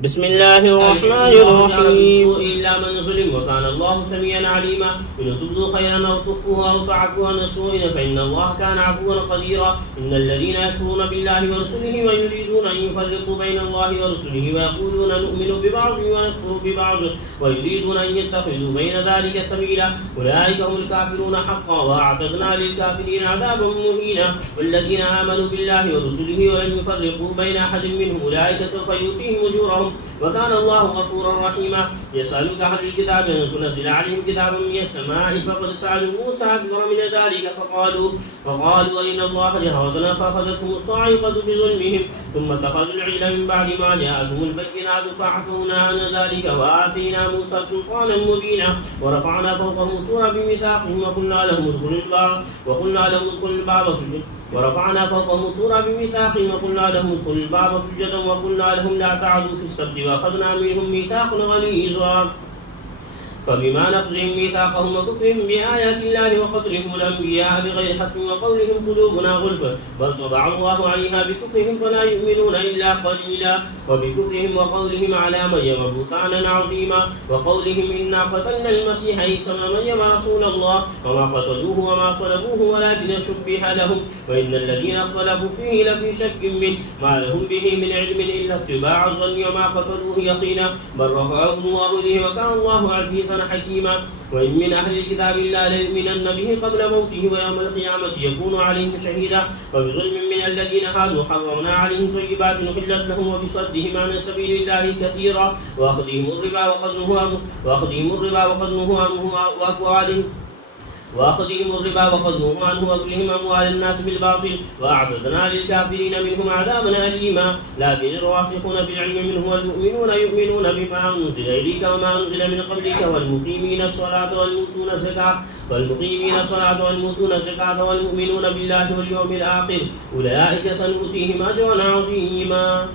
بسم الله الرحمن الرحيم إلا من ظلم وكان الله سميعا عليما إن تبدوا خيرا أو تخفوه أو تعفوا عن سوء فإن الله كان عفوا قديرا إن الذين يكفرون بالله ورسله ويريدون أن يفرقوا بين الله ورسله ويقولون نؤمن ببعض ونكفر ببعض ويريدون أن يتخذوا بين ذلك سبيلا أولئك هم الكافرون حقا وأعتدنا للكافرين عذابا مهينا والذين آمنوا بالله ورسله ولم يفرقوا بين أحد منهم أولئك سوف يؤتيهم أجورهم وكان الله غفورا رحيما يسألك أهل الكتاب أن تنزل عليهم كتابا من السماء فقد سألوا موسى أكبر من ذلك فقالوا إن الله جهودنا فأخذتهم الصاعقة بظلمهم ثم اتخذوا العجل من بعد ما جاءتهم البينات فعفونا عن ذلك وآتينا موسى سلطانا مبينا ورفعنا فوقهم الطور بميثاقهم وقلنا لهم ادخلوا الباب سجدا ورفعنا فوقهم الطور بميثاقهم وقلنا لهم ادخلوا الباب سجدا وقلنا لهم لا تعدوا في السبت وأخذنا منهم ميثاقا غليظا فبما نقضهم ميثاقهم وكفرهم بآيات الله وقتلهم الأنبياء بغير حق وقولهم قلوبنا غلف بل طبع الله عليها بكفرهم فلا يؤمنون إلا قليلا وبكفرهم وقولهم على مريم بهتانا عظيما وقولهم إنا قتلنا المسيح عيسى ابن مريم رسول الله وما قتلوه وما صلبوه ولكن شبه لهم وإن الذين اختلفوا فيه لفي شك منه ما لهم به من علم إلا اتباع الظن وما قتلوه يقينا بل رفعه الله إليه وكان الله عزيزا حكيما وإن من أهل الكتاب إلا ليؤمنن به قبل موته ويوم القيامة يكون عليهم شهيدا وبظلم من الذين هادوا حرمنا عليهم طيبات أحلت لهم وبصدهم عن سبيل الله كثيرا وأخذهم الربا وقد نهوا عنه وأكلهم أموال الناس بالباطل وأعتدنا للكافرين منهم عذابا أليما لكن الراسخون في العلم منهم والمؤمنون يؤمنون بما أنزل إليك وما أنزل من قبلك والمقيمين الصلاة والمؤتون الزكاة والمؤمنون بالله واليوم الآخر أولئك سنؤتيهم أجرا عظيما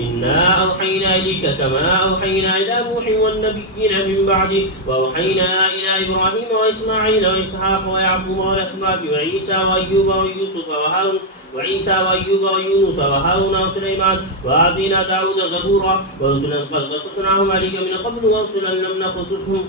إنا أوحينا إليك كما أوحينا إلى نوح والنبيين من بعده وأوحينا إلى إبراهيم وإسماعيل وإسحاق ويعقوب والأسباط وعيسى وأيوب ويونس وهارون وسليمان وآتينا داود زبورا ورسلا قد قصصناهم عليك من قبل ورسلا لم نقصصهم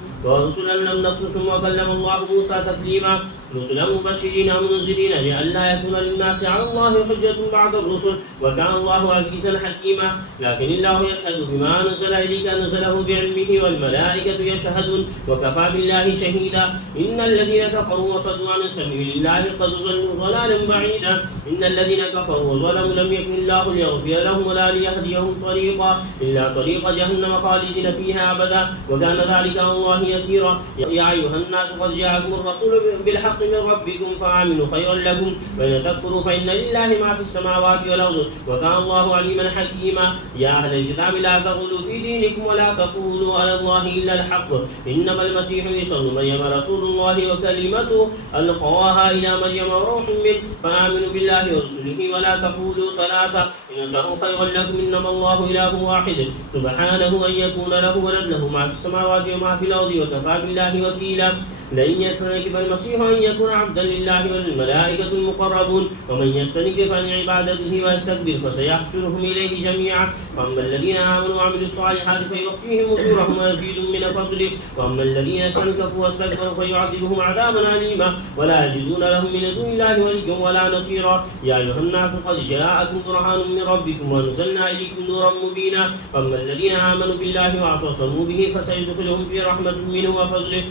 وكلم الله موسى تكليما رسلا مبشرين ومنذرين لئلا يكون للناس على الله حجة بعد الرسل وكان الله عزيزا حكيما لكن الله يشهد بما أنزل إليك أنزله بعلمه والملائكة يشهدون وكفى بالله شهيدا إن الذين كفروا وصدوا عن سبيل الله قد ضلوا ضلالا بعيدا إن الذين كفروا وظلموا لم يكن الله ليغفر لهم ولا ليهديهم طريقا إلا طريق جهنم خالدين فيها أبدا وكان ذلك على الله يسيرا يا أيها الناس قد جاءكم الرسول بالحق من ربكم فآمنوا خيرا لكم وإن تكفروا فإن لله ما في السماوات والأرض وكان الله عليما حكيما يا أهل الكتاب لا تغلوا في دينكم ولا تقولوا على الله إلا الحق إنما المسيح عيسى ابن مريم رسول الله وكلمته ألقاها إلى مريم وروح منه فآمنوا بالله ورسله ولا تقولوا ثلاثة إنه خيرا لكم إنما الله إله واحد سبحانه أن يكون له ولد له ما في السماوات وما في الأرض وكفى بالله وكيلا لن يستنكف المسيح أن يكون عبدا لله وللملائكة المقربون ومن يستنكف عن عبادته ويستكبر فسيحشرهم إليه جميعا وأما الذين آمنوا وعملوا الصالحات فيوفيهم أجورهم ويزيدهم من فضله وأما الذين استنكفوا واستكبروا فيعذبهم عذابا أليما ولا يجدون لهم من دون الله وليا ولا نصيرا يا أيها الناس قد جاءكم برهان من ربكم وأنزلنا إليكم نورا مبينا وأما الذين آمنوا بالله واعتصموا به فسيدخلهم في رحمة منه وفضله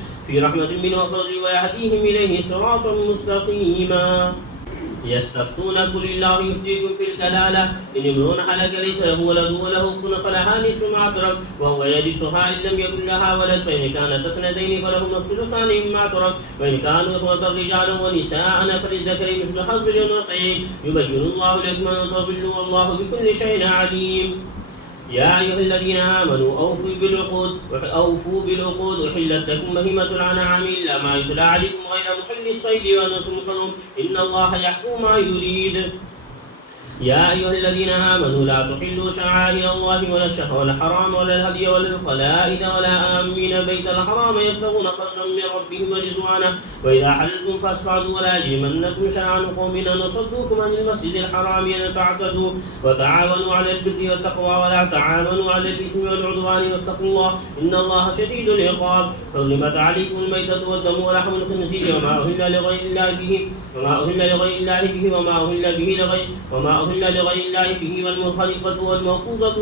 ويهديهم إليه صراطا مستقيما يستفتون قل الله يفتيكم في الكلالة إن امرؤ هلك ليس له ولد وله أخت فلها نصف ما ترك وهو يرثها إن لم يكن لها ولد فإن كانت اثنتين فلهما الثلثان مما ترك وإن كانوا إخوة رجالا ونساء فللذكر مثل حظ الأنثيين يبين الله لكم أن تضلوا والله بكل شيء عليم يا أيها الذين آمنوا أوفوا بالعقود أحلت لكم بهيمة الأنعام إلا ما يتلى عليكم غير محل الصيد وأنتم حرم إن الله يحكم ما يريد يا أيها الذين آمنوا لا تحلوا شعائر الله ولا الشهر ولا الحرام ولا الهدي ولا القلائد ولا آمين البيت الحرام يبتغون فضلا من ربهم ورضوانا وإذا حللتم فاصطادوا ولا يجرمنكم شنآن قوم أن صدوكم عن المسجد الحرام أن تعتدوا وتعاونوا على البر والتقوى ولا تعاونوا على الإثم والعدوان واتقوا الله إن الله شديد العقاب. حرمت عليكم الميتة والدم ولحم الخنزير وما أهل لغير الله به وما أهل لغير الله به والمنخلقة والموقوذة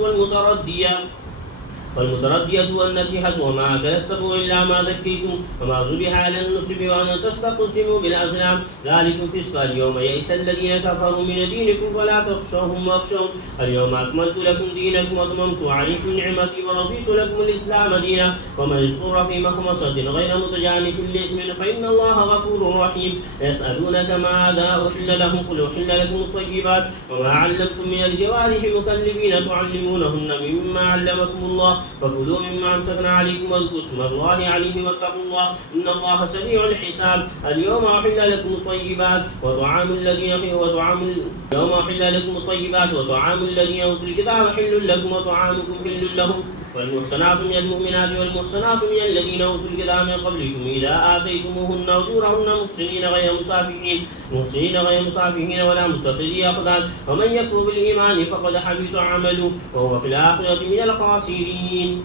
والمتردية والنكحة وما أكل السبع إلا ما ذكيتم وما ذبح على النصب وأن تستقسموا بالأزلام ذلكم فسق. اليوم يئس الذين كفروا من دينكم فلا تخشوهم واخشون اليوم أكملت لكم دينكم وأتممت عليكم نعمتي ورضيت لكم الإسلام دينا ومن اضطر في مخمصة غير متجانف لإثم فإن الله غفور رحيم. يسألونك ماذا أحل لهم قل أحل لكم الطيبات وما علمتم من الجوارح مكلبين تعلمونهن مما علمكم الله فكلوا مما أمسكنا عليكم واذكروا اسم الله عليه واتقوا الله إن الله سريع الحساب. اليوم أحل لكم الطيبات وطعام الذين أوتوا الكتاب حل لكم وطعامكم حل لهم والمحصنات من المؤمنات والمحصنات من الذين أوتوا الكتاب من قبلكم إذا آتيتموهن أجورهن محسنين غير مصافحين ولا متخذي أخدان ومن يكفر بالإيمان فقد حبط عمله وهو في الآخرة من الخاسرين.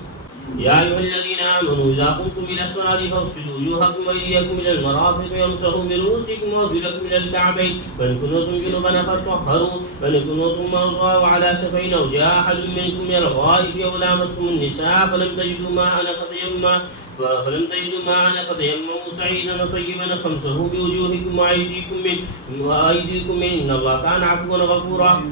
يا أيها الذين آمنوا إذا قمتم إلى الصلاة فاغسلوا وجوهكم وأيديكم إلى المرافق وامسحوا برؤوسكم وأرجلكم إلى الكعبين وإن كنتم جنبا فاطهروا وإن كنتم مرضى وعلى سفر أو جاء أحد منكم من الغائط أو لامستم النساء فلم تجدوا ماء فتيمموا سعيدا طيبا فامسحوا بوجوهكم وأيديكم منه إن الله كان عفوا غفورا.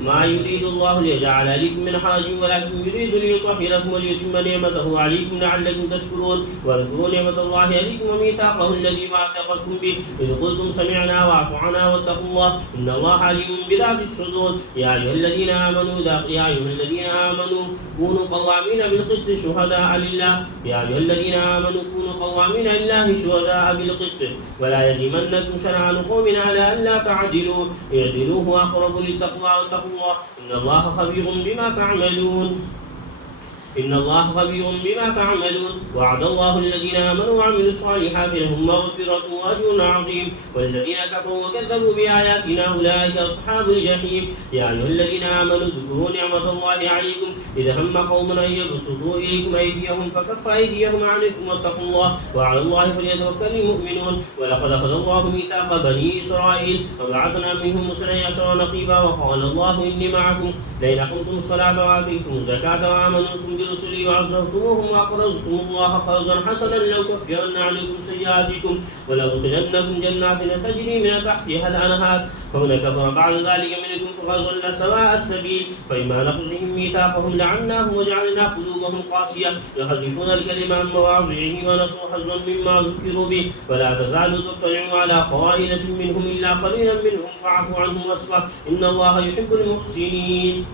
ما يريد الله ليجعل عليكم من حرج ولكن يريد ليطهركم وليتم نعمته عليكم لعلكم تشكرون. واذكروا نعمة الله عليكم وميثاقه الذي واثقكم به إذ قلتم سمعنا وأطعنا واتقوا الله إن الله عليم بذات الصدور. يا أيها الذين آمنوا كونوا قوامين بالقسط شهداء لله بالقسط ولا يجرمنكم شنآن قوم على ألا تعدلوا اعدلوا هو أقرب للتقوى واتقوا الله إن الله خبير بما تعملون. وعد الله الذين آمنوا وعملوا الصالحات لهم مغفرة وأجر عظيم والذين كفروا وكذبوا بآياتنا أولئك أصحاب الجحيم. يا أيها الذين آمنوا اذكروا نعمة الله عليكم إذ هم قوم أن يبسطوا إليكم أيديهم فكف أيديهم عنكم واتقوا الله وعلى الله فليتوكل المؤمنون. ولقد أخذ الله ميثاق بني إسرائيل وبعثنا منهم 12 نقيبا وقال الله إني معكم لئن أقمتم الصلاة وآتيتم الزكاة وآمنتم برسلي وعزرتموهم وأقرضتم الله قرضا حسنا لأكفرن عنكم سيئاتكم ولأدخلنكم جنات تجري من تحتها الأنهار فمن كفر بعد ذلك منكم فقد ضل سواء السبيل. فإما نقضهم ميثاقهم لعناهم وجعلنا قلوبهم قاسية يحرفون الكلم عن مواضعه ونسوا حظا مما ذكروا به ولا تزال تطلع على خائنة منهم إلا قليلا منهم فاعف عنهم واصفح إن الله يحب المحسنين.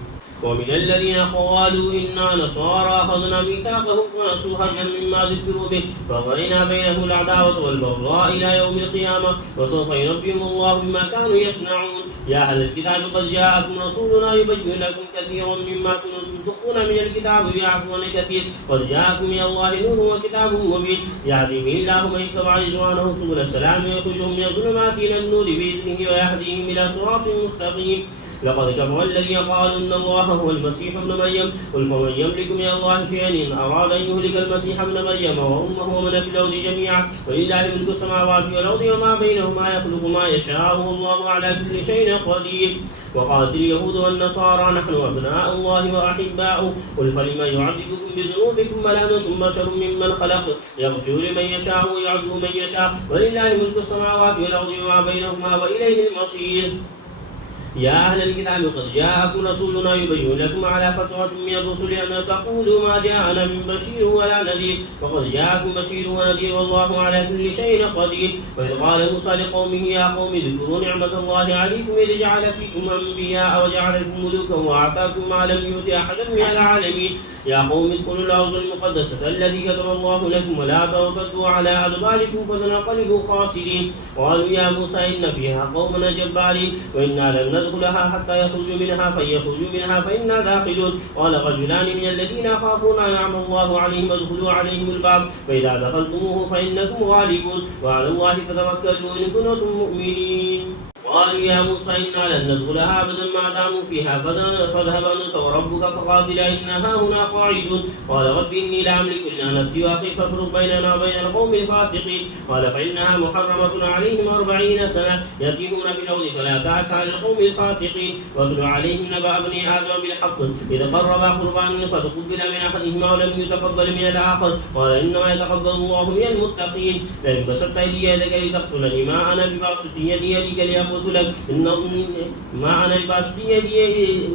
ومن الذين قالوا إنا نصارى أخذنا ميثاقهم ونسوا حظا مما ذكروا به فأغرينا بينهم العداوة والبغضاء إلى يوم القيامة وسوف ينبئهم الله بما كانوا يصنعون. يا أهل الكتاب قد جاءكم رسولنا يبين لكم كثيرا مما كنتم تخفون من الكتاب ويعفو عن كثير قد جاءكم من الله نور وكتاب مبين يهدي به الله من اتبع رضوانه سبل السلام ويخرجهم من الظلمات إلى النور بإذنه ويهديهم إلى صراط مستقيم. لقد كفر الذين قالوا إن الله هو المسيح ابن مريم قل فمن يملك من الله شيئا إن أراد أن يهلك المسيح ابن مريم وأمه ومن في الأرض جميعا ولله ملك السماوات والأرض وما بينهما يخلق ما يشاء والله على كل شيء قدير. وقالت اليهود والنصارى نحن أبناء الله وأحباؤه قل فلم يعذبكم بذنوبكم بل أنتم بشر ممن خلق يغفر لمن يشاء ويعذب من يشاء ولله ملك السماوات والأرض وما بينهما وإليه المصير. يا أهل الكتاب قد جاءكم رسولنا يبين لكم على فترة من الرسل أن تقولوا ما جاءنا من بشير ولا نذير وقد جاءكم بشير ونذير والله على كل شيء قدير. وإذ قال موسى لقومه يا قوم اذكروا نعمة الله عليكم إذ جعل فيكم أنبياء وجعلكم ملوكا وآتاكم ما لم يؤت أحدا من العالمين. يا قوم ادخلوا الأرض المقدسة التي كتب الله لكم ولا ترتدوا على أدباركم فتنقلبوا خاسرين. قالوا يا موسى إن فيها قومنا جبارين وإنا لن ندخلها حتى يخرجوا منها فإن يخرجوا منها فإنا داخلون. قال رجلان من الذين يخافون أن ينعم الله عليهم ادخلوا عليهم الباب فإذا دخلتموه فإنكم غالبون وعلى الله فتوكلوا إن كنتم مؤمنين. قالوا يا موسى إنا لن ندخلها أبدا ما داموا فيها فاذهب أنت وربك فقاتلا إنا هاهنا قاعدون. قال رب إني لا أملك إلا نفسي وأخي فافرق بيننا وبين القوم الفاسقين. قال فإنها محرمة عليهم 40 سنة يتيهون في الأرض فلا تأس على القوم الفاسقين. واتل عليهم نبأ ابني آدم بالحق إذ قربا قربانا فتقبل من أحدهما ولم يتقبل من الآخر قال إنما يتقبل الله من المتقين. لئن بسطت إلي يدك لتقتلني ما أنا بباسط يدي لأقتلك ما أنا بباسط يدي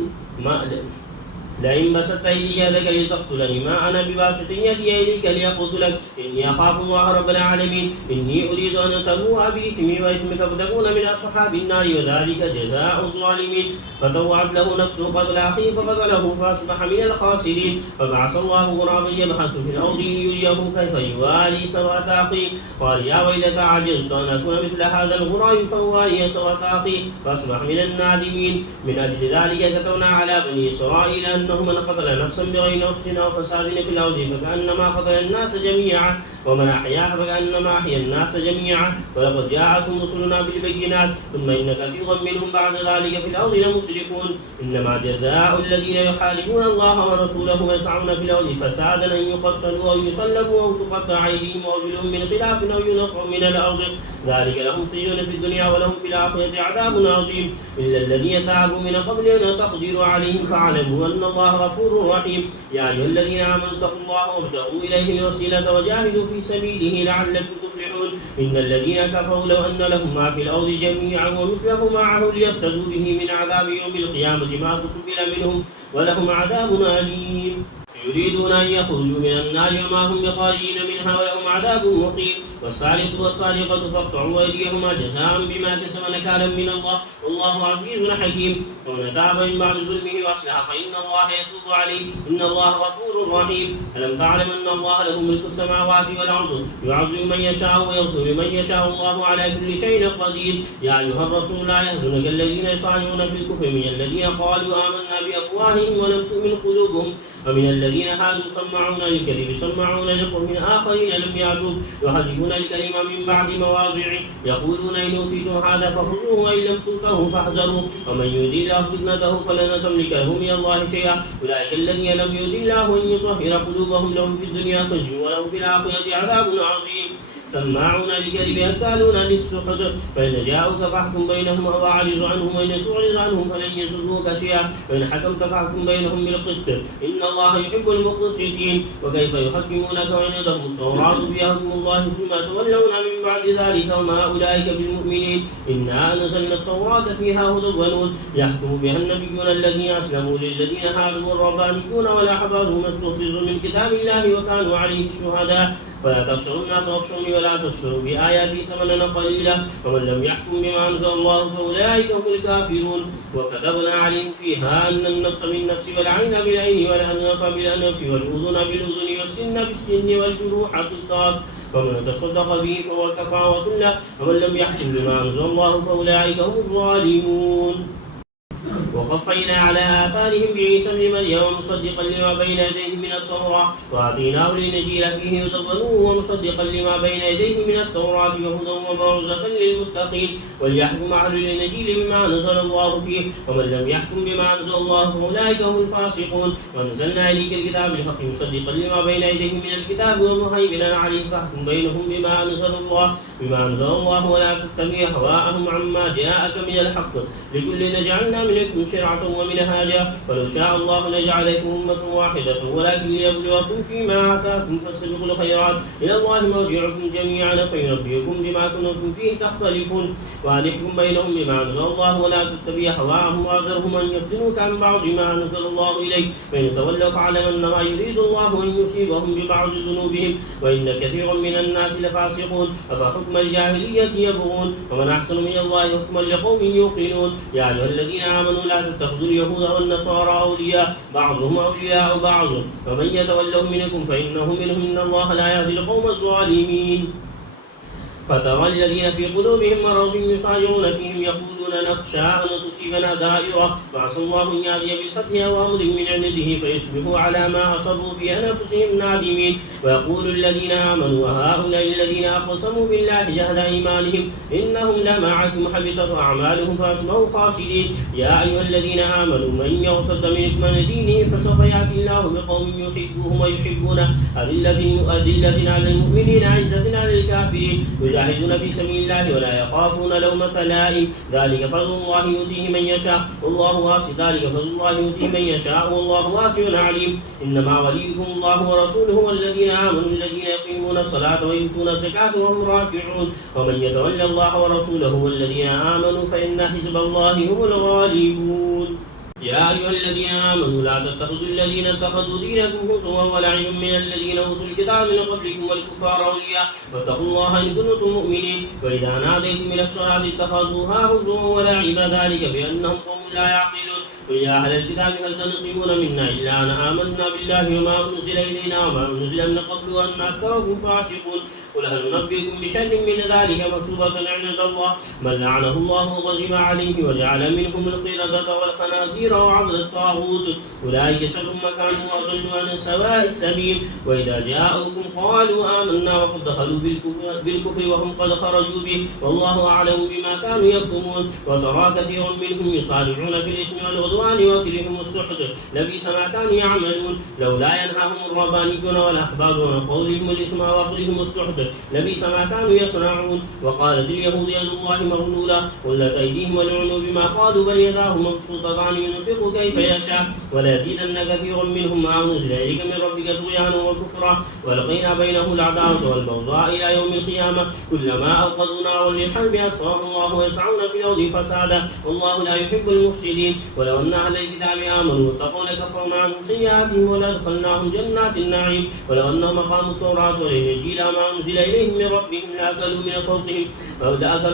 لئن بسطت إلي يدك لتقتلني ما أنا بباسط يدي إليك لأقتلك إني أخاف الله رب العالمين. إني أريد أن تبوء بإثمي وإثمك فتكون من أصحاب النار وذلك جزاء الظالمين. فطوعت له نفسه قتل أخيه فقتله فأصبح من الخاسرين. فبعث الله غرابا يبحث في الأرض ليريه كيف يواري سوءة أخيه. قال يا ويلتى عجزت أن أكون مثل هذا الغراب فأواري سوءة أخيه فأصبح من النادمين. من أجل ذلك كتبنا على بني إسرائيل أنه من قتل نفسا بغير نفس أو فساد في الأرض فكأنما قتل الناس جميعا ومن أحياها فكأنما أحيا الناس جميعا. ولقد جاءتهم رسلنا بالبينات ثم إن كثيرا منهم بعد ذلك في الأرض لمسرفون. إنما جزاء الذين يحاربون الله ورسوله ويسعون في الأرض فسادا أن يقتلوا أو يصلبوا أو تقطع أيديهم وأرجلهم من خلاف أو ينفوا من الأرض ذلك لهم خزي في الدنيا ولهم في الآخرة عذاب عظيم. إلا الذين تابوا من قبل أن تقدروا عليهم فاعلموا أن الله غفور رحيم. يا أيها الذين آمنوا اتقوا الله وابتغوا إليه الوسيلة وجاهدوا في سبيله لعلكم تفلحون. إن الذين كفروا لو أن لهم ما في الأرض جميعا ومثله معه ليفتدوا به من عذاب يوم القيامة ما تقبل منهم ولهم عذاب أليم. يريدون أن يخرجوا من النار وما هم بخارجين منها ولهم عذاب مقيم. والسارق والسارقة فاقطعوا أيديهما جزاء بما كسبا نكالا من الله والله عزيز حكيم. ومن تاب من بعد ظلمه وأصلح فإن الله يتوب عليه إن الله غفور رحيم. ألم تعلم أن الله له ملك السماوات والأرض يعذب من يشاء ويغفر لمن يشاء والله على كل شيء قدير. يا أيها الرسول لا يحزنك الذين يسارعون في الكفر من الذين قالوا آمنا بأفواههم ولم تؤمن قلوبهم ومن الذين هادوا سماعون للكذب سماعون لقوم آخرين لم يأتوا يحرفون الكلمة من بعد مواضعه يقولون إن أوتيتم هذا فخذوه وإن لم تؤتوه فاحذروا ومن يرد الله فتنته فلن تملك له من الله شيئا. أولئك الذين لم يرد الله أن يطهر قلوبهم لهم في الدنيا خزي ولهم في الآخرة عذاب عظيم. سماعون للكذب أكالون للسحت فإن جاءوك فاحكم بينهم أو أعرض عنهم وإن تعرض عنهم فلن يضروك شيئا وإن حكمت فاحكم بينهم بالقسط إن الله يحب المقسطين. وكيف يحكمونك وعندهم التوراة فيها حكم الله ثم تولون من بعد ذلك وما أولئك بالمؤمنين. إنا أنزلنا التوراة فيها هدى ونور يحكم بها النبيون الذين أسلموا للذين هادوا والربانيون والأحبار ما استحفظوا من كتاب الله وكانوا عليه شهداء. فلا تخشوا الناس واخشوني ولا تشتروا بآياتي ثمنا قليلا ومن لم يحكم بما أنزل الله فأولئك هم الكافرون. وكتبنا عليهم فيها أن النفس بالنفس والعين بالعين والأنف بالأنف والأذن بالأذن والسن بالسن والجروح قصاص فمن تصدق به فهو كفارة له ومن لم يحكم بما أنزل الله فأولئك هم الظالمون. وقفينا على آثارهم بعيسى ابن مريم مصدقا لما بين يديه من التوراة وآتيناه الإنجيل فيه هدى ونور ومصدقا لما بين يديه من التوراة وهدى وموعظة للمتقين. وليحكم أهل الإنجيل بما أنزل الله فيه ومن لم يحكم بما أنزل الله فأولئك هم الفاسقون. ونزلنا إليك الكتاب بالحق مصدقا لما بين يديه من الكتاب ومهيمنا عليه فاحكم بينهم بما أنزل الله ولا تتبع هواءهم عما جاءك من الحق لكل جعلنا منكم شرعة ومنهاجا ولو شاء الله لجعلكم أمة واحدة ولكن ليبلوكم فيما آتاكم فاستبقوا الخيرات إلى الله مرجعكم جميعا فينبئكم بما كنتم فيه تختلفون. وأن احكم بينهم بما أنزل الله ولا تتبع هواءهم وأذرهم أن يفتنوك عن بعض ما أنزل الله إليك فإن تولوا فاعلم أنما يريد الله أن يصيبهم ببعض ذنوبهم وإن كثيرا من الناس لفاسقون. أفحكم الجاهلية يبغون ومن أحسن من الله حكما لقوم يوقنون. يا أيها الذين آمنوا لا تتخذوا اليهود والنصارى أولياء بعضهم أولياء بعض ومن يتولهم منكم فإنه منهم إن الله لا يهدي القوم الظالمين. فترى الذين في قلوبهم مرض يسارعون فيهم يقولون نخشى أن تصيبنا دائرة فعسى الله أن يأتي بالفتح أو أمر من عنده فيصبحوا على ما أصروا في أنفسهم نادمين. ويقول الذين آمنوا وهؤلاء الذين أقسموا بالله جهد إيمانهم إنهم لمعكم حبطت أعمالهم فأصبحوا خاسرين. يا أيها الذين آمنوا من يرتد منكم عن دينه فسوف يأتي الله بقوم يحبهم ويحبونه أذلة على المؤمنين عزة على الكافرين يجاهدون في سبيل الله ولا يخافون لومة لائم ذلك فضل الله يؤتيه من يشاء والله واسع ذلك فضل الله يؤتيه من يشاء والله واسع عليم. إنما وليكم الله ورسوله والذين آمنوا الذين يقيمون الصلاة ويؤتون الزكاة وهم راكعون ومن يتولى الله ورسوله والذين آمنوا فإن حزب الله هم الغالبون. يا أيها الذين آمنوا لا تتخذوا الذين اتخذوا دينكم هزوا ولعبا من الذين أوتوا الكتاب من قبلكم والكفار أولياء واتقوا الله إن كنتم مؤمنين. وإذا ناديتم إلى الصلاة اتخذوها هزوا ولعبا ذلك بأنهم قوم لا يعقلون. قل يا أهل الكتاب هل تنقمون منا إلا أن آمنا بالله وما أنزل إلينا وما أنزل من قبل وأن أكثركم فاسقون. قل هل ننبئكم بشر من ذلك مثوبة عند الله من لعنه الله وغضب عليه وجعل منهم القردة والخنازير وعبد الطاغوت أولئك شر مكانا وأضلوا عن سواء السبيل. وإذا جاءوكم قالوا آمنا وقد دخلوا بالكفر وهم قد خرجوا به والله أعلم بما كانوا يكتمون. وترى كثيرا منهم يصارعون في الإثم والعدوان وأكلهم السحت لبئس ما كانوا يعملون. لولا ينهاهم الربانيون والأحبار عن قولهم الإثم وأكلهم السحت لبئس ما كانوا يصنعون. وقالت اليهود يد الله مغلولة غلت أيديهم ولعنوا بما قالوا بل يداه مبسوطتان ينفق كيف يشاء وليزيدن كثيرا منهم ما أنزل إليك من ربك طغيانا وكفرا والقينا بينهم العداوة والبغضاء إلى يوم القيامة كلما أوقدوا نارا للحرب أطفأها الله ويسعون في الأرض فسادا والله لا يحب المفسدين. ولو أن أهل الكتاب آمنوا واتقوا لكفرنا عنهم سيئاتهم ولأدخلناهم جنات النعيم. ولو أنهم أقاموا التوراة والإنجيل ما أنزل إليهم من ربهم لأكلوا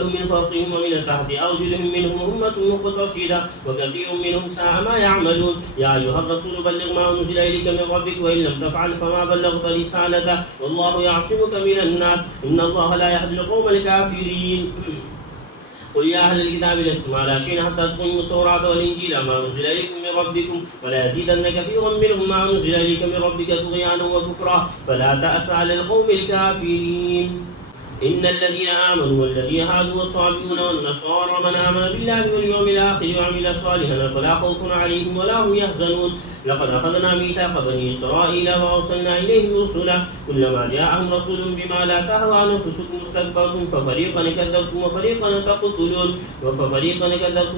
من فوقهم ومن تحت أرجلهم منهم أمة مقتصدة وكثير منهم ساء ما يعملون. يا أيها الرسول بلغ ما أنزل إليك من ربك وإن لم تفعل فما بلغت رسالته والله يعصمك من الناس إن الله لا يهدي القوم الكافرين. قل يا أهل الكتاب لستم على شيء حتى تقيموا التوراة والإنجيل ما أنزل إليكم من ربكم ولا يزيدن كثيرا منهم ما أنزل إليك من ربك طغيانا وكفرا فلا تأس على القوم الكافرين. إن الذين آمنوا والذين هادوا والصابئون والنصارى من آمن بالله واليوم الآخر وعمل صالحا فلا خوف عليهم ولا هم يحزنون. لقد أخذنا ميثاق بني إسرائيل وأرسلنا إليهم رسلا كلما جاءهم رسول بما لا تهوى أنفسكم استكبرتم ففريقا كذبتم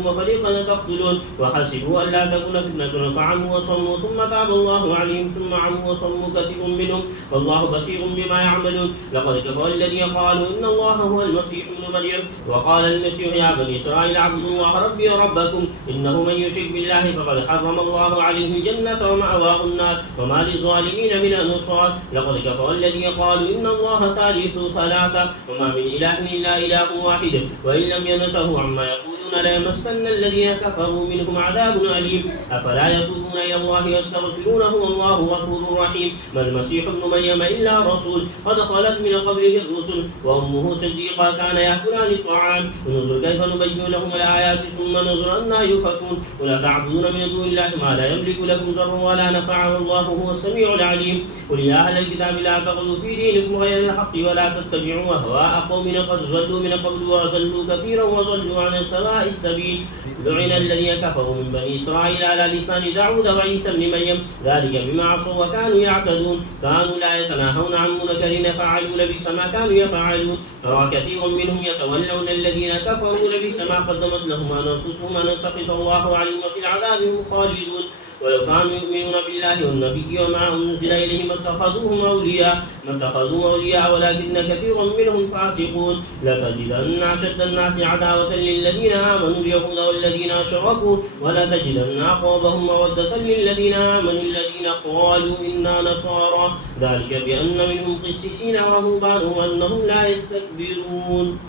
وفريقا تقتلون وحسبوا أن لا تكون فتنة فعموا وصموا ثم تاب الله عليهم ثم عموا وصموا كثير منهم والله بصير بما يعملون. لقد كفر الذين قالوا إن الله هو المسيح ابن مريم وقال المسيح يا بني إسرائيل اعبدوا الله ربي وربكم إنه من يشرك بالله فقد حرم الله عليه الجنة ومأواه النار وما للظالمين من أنصار. لقد كفر الذين قالوا إن الله ثالث ثلاثة وما من إله إلا إله واحد وإن لم ينتهوا عما يقولون ليمسن الذين كفروا منهم عذاب أليم. أفلا يتوبون إلى الله ويستغفرونه والله غفور رحيم. ما المسيح ابن مريم إلا رسول قد خلت من قبله الرسل وأمه صديقة كان يأكلان الطعام انظر كيف نبين لهم الآيات ثم ننظر أنى يؤفكون. ولا تعبدون من دون الله ما لا يملك لكم ضرا ولا نفعا والله هو السميع العليم. قل يا أهل الكتاب لا تغلوا في دينكم غير الحق ولا تتبعوا أهواء قوم قد ضلوا من قبل وضلوا كثيرا وضلوا عن سواء السبيل. لعن الذين كفروا من بني إسرائيل على لسان داود وعيسى بن مريم ذلك بما عصوا وكانوا يعتدون كانوا لا يتناهون عن منكر فعلوا لبئس ما كانوا يفعلون. ترى كثير منهم يتولون الذين كفروا لبئس ما قدمت لهم أنفسهم أن سخط الله عليهم في العذاب هم خالدون. ولو كانوا يؤمنون بالله والنبي وما أنزل إليهم ما اتخذوهم أولياء ولكن كثيرا منهم فاسقون. لتجدن أشد الناس عداوة للذين آمنوا اليهود والذين أشركوا ولتجدن أقربهم مودة للذين آمنوا الذين قالوا إنا نصارى ذلك بأن منهم قسيسين ورهبان وأنهم لا يستكبرون.